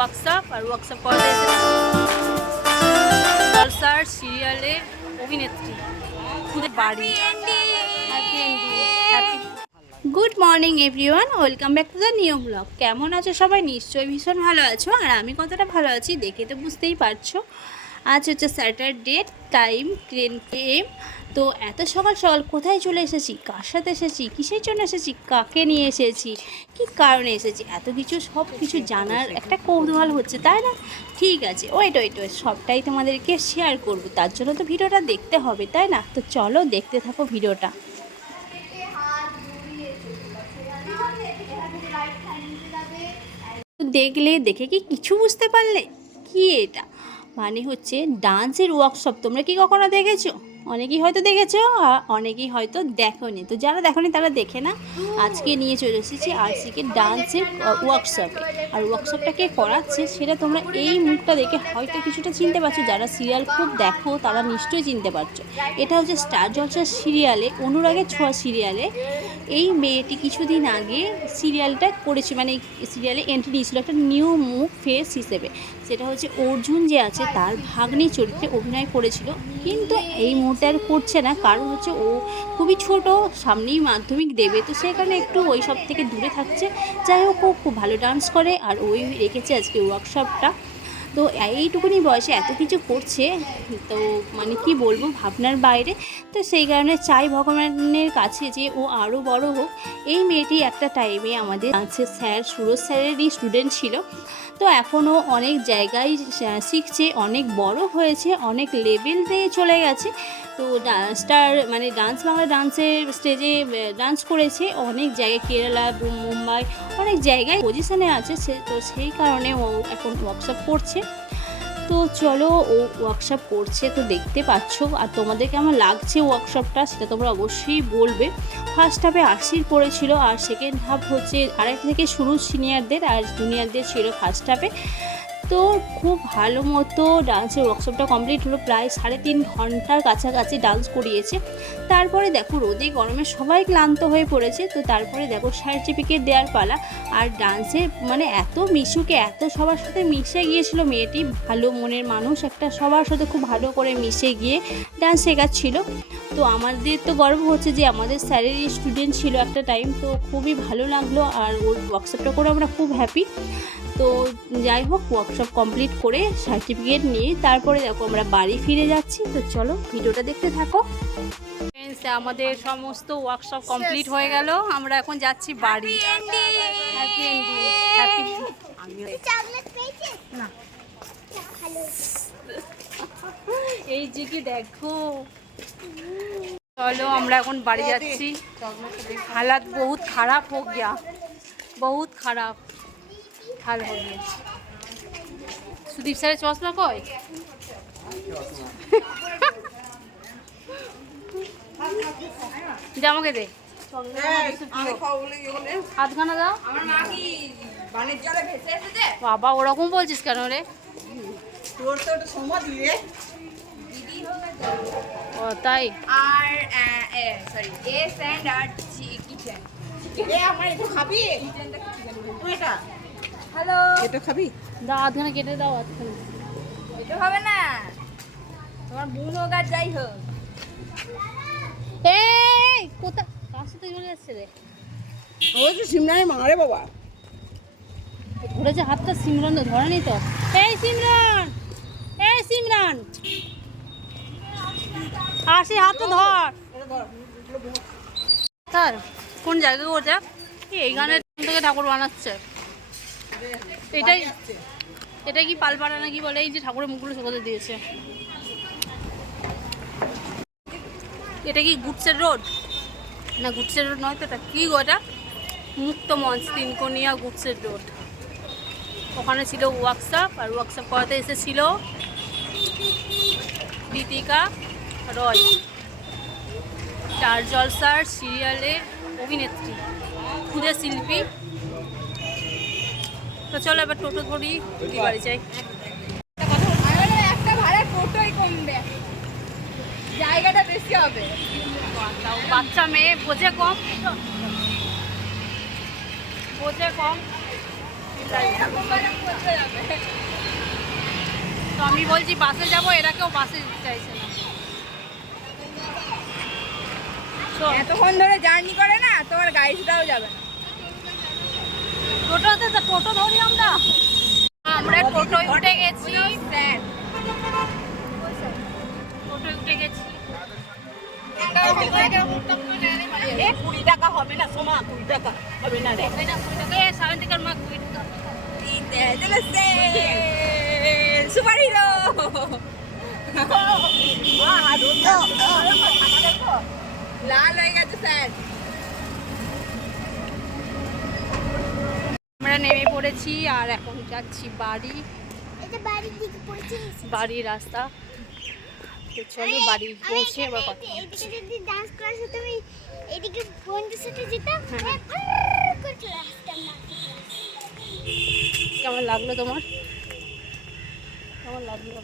Workshop, আর workshop করতে এসেছে জলসার সিরিয়ালের অভিনেত্রী খুদের বাড়ি। Good morning everyone, welcome back to the new blog. কেমন আছো সবাই? নিশ্চয়ই ভীষণ ভালো আছো, আর আমি কতটা ভালো আছি দেখে তো বুঝতেই পারছো। আজ হচ্ছে স্যাটারডে, টাইম 10 AM। তো এত সকাল সকাল কোথায় চলে এসেছি, কার সাথে এসেছি, কিসের জন্য এসেছি, কাকে নিয়ে এসেছি, কী কারণে এসেছি, এত কিছু সব কিছু জানার একটা কৌতূহল হচ্ছে, তাই না? ঠিক আছে, ওয়েট সবটাই তোমাদেরকে শেয়ার করব, তার জন্য তো ভিডিওটা দেখতে হবে, তাই না? তো চলো দেখতে থাকো ভিডিওটা। দেখলে দেখে কি কিছু বুঝতে পারলে? কি এটা মানে হচ্ছে ডান্সের ওয়ার্কশপ। তোমরা কি কখনো দেখেছো? অনেকেই হয়তো দেখেছো, আর অনেকেই হয়তো দেখোনি। তো যারা দেখোনি তারা দেখে না। আজকে নিয়ে চলে এসেছি আরসিকে ডান্সের ওয়ার্কশপে। আর ওয়ার্কশপটা কে করাচ্ছে সেটা তোমরা এই মুখটা দেখে হয়তো কিছুটা চিনতে পারছো। যারা সিরিয়াল খুব দেখো তারা নিশ্চয়ই চিনতে পারছো। এটা হচ্ছে স্টার জলসার সিরিয়ালে, অনুরাগের ছোঁয়া সিরিয়ালে এই মেয়েটি কিছুদিন আগে সিরিয়ালটা করেছে, মানে সিরিয়ালে এন্ট্রি নিয়েছিল একটা নিউ মুখ ফেস হিসেবে। সেটা হচ্ছে অর্জুন যে আছে তার ভাগ্নি চরিত্রে অভিনয় করেছিল, কিন্তু এই মুহূর্তে আর করছে না। কারণ হচ্ছে ও খুবই ছোট, সামনেই মাধ্যমিক দেবে, তো সেই কারণে একটু ওই সব থেকে দূরে থাকছে। যাই হোক, ও খুব ভালো ডান্স করে, আর ওই রেখেছে আজকে ওয়ার্কশপটা। তো এইটুকুনি বয়সে এত কিছু করছে, তো মানে কি বলবো, ভাবনার বাইরে। তো সেই কারণে চাই ভগবানের কাছে যে ও আরও বড় হোক। এই মেয়েটি একটা টাইমে আমাদের ডান্সের স্যার সুরজ স্যারেরই স্টুডেন্ট ছিল। তো এখনও অনেক জায়গায় শিখছে, অনেক বড় হয়েছে, অনেক লেভেলে চলে গেছে। তো স্টার মানে ডান্স বাংলা ডান্সের স্টেজে ডান্স করেছে অনেক জায়গায়, কেরালা, মুম্বাই, অনেক জায়গায় পজিশনে আছে সে। তো সেই কারণে ও এখন ওয়ার্কশপ করছে। তো চলো, ও ওয়ার্কশপ করছে তো দেখতে পাচ্ছ। আর তোমাদের কেমন লাগছে ওয়ার্কশপটা সেটা তোমরা অবশ্যই বলবে। ফার্স্ট হাফে আরসির পড়েছিল, আর সেকেন্ড হাফ হচ্ছে আড়াই থেকে শুরু সিনিয়রদের, আর জুনিয়রদের ছিল ফার্স্ট হাফে। তো খুব ভালো মতো ডান্সের ওয়ার্কশপটা কমপ্লিট হলো, প্রায় 3.5 ঘন্টার কাছাকাছি ডান্স করিয়েছে। তারপরে দেখো রোদে গরমে সবাই ক্লান্ত হয়ে পড়েছে। তো তারপরে দেখো সার্টিফিকেট দেওয়ার পালা। আর ডান্সে মানে এত মিশুকে, এত সবার সাথে মিশে গিয়েছিল মেয়েটি, ভালো মনের মানুষ একটা, সবার সাথে খুব ভালো করে মিশে গিয়ে ডান্স শেখাচ্ছিল। তো আমাদের তো গর্ব হচ্ছে যে আমাদের স্যারেরই স্টুডেন্ট ছিল একটা টাইম। তো খুবই ভালো লাগলো, আর ওর ওয়ার্কশপটা করে আমরা খুব হ্যাপি। তো যাই হোক, ওয়ার্কশপ কমপ্লিট করে সার্টিফিকেট নিয়ে তারপরে দেখো আমরা বাড়ি ফিরে যাচ্ছি। তো চলো ভিডিওটা দেখতে থাকো। আমাদের সমস্ত ওয়ার্কশপ কমপ্লিট হয়ে গেল, আমরা এখন যাচ্ছি বাড়ি। এই যে কি দেখো, চলো আমরা এখন বাড়ি যাচ্ছি। हालत बहुत खराब हो गया, बहुत खराब हाल हो गया। सुदीप सर चश्मा कय আমাকে দে, হাতখানা দাও। বাবা ওরকম বলছিস কেন রে? ও তাই। আর sorry S and R kitchen. এ আমার একটু খাবি? এটা হ্যালো, এটা খাবি? দাও আধখানা কেটে দাও, আধখানা। এটা হবে না, তোমার বোন হোক আর যাই হোক। এই কোথা কার সাথে চলে যাচ্ছে রে? ওই যে সিমরানের মা রে বাবা, ধরেছে হাতটা। সিমরান তো ধরেনি তো। এই সিমরান, এই সিমরান, আসি হাতটা ধর। স্যার কোন জায়গায় ওটা? এই গানের থেকে ঠাকুর বানাচ্ছে। এটা কি পালপাড়া নাকি বলে? এই যে ঠাকুরের মুখগুলো শুকোতে দিয়েছে। এটা কি গুডসের রোড? না গুডসের রোড নয় তো, এটা কি গোটা? মুক্ত মঞ্চ, তিনকোনিয়া গুডসের রোড। ওখানে ছিল ওয়ার্কশপ, আর ওয়ার্কশপ করাতে এসেছিল দীপিকা রয়, স্টার জলসার সিরিয়ালের অভিনেত্রী, ক্ষুদে শিল্পী। তো চলো এবার টোটো ধরি, বাড়ি যাই। একটা ভাড়া টোটোই কমবে, জায়গাটা বেশি হবে। বাচ্চা মেয়ে বোঝে কম, বোঝে কম। তো আমি বলছি বাসে যাব, এরা কেউ বাসে যেতে চাইছে না। এতক্ষণ ধরে জার্নি করে না, তোমার গাড়িটাও যাবে না। টোটো ধরি আমরা টোটোয় উঠে গেছি, টোটোয় উঠে গেছি। 20 টাকা হবে না সোমা, 20 টাকা হবে না রে। সায়ন্তিকার মা 20 টাকা। সুপার হিরো লাল হয়ে গেছে স্যার। আমরা নেমে পড়েছি আর এখন যাচ্ছি বাড়ি, বাড়ির রাস্তা। তো চলো বাড়ি পৌঁছে এবার কথা হচ্ছে। কেমন লাগলো তোমার? কেমন লাগলো?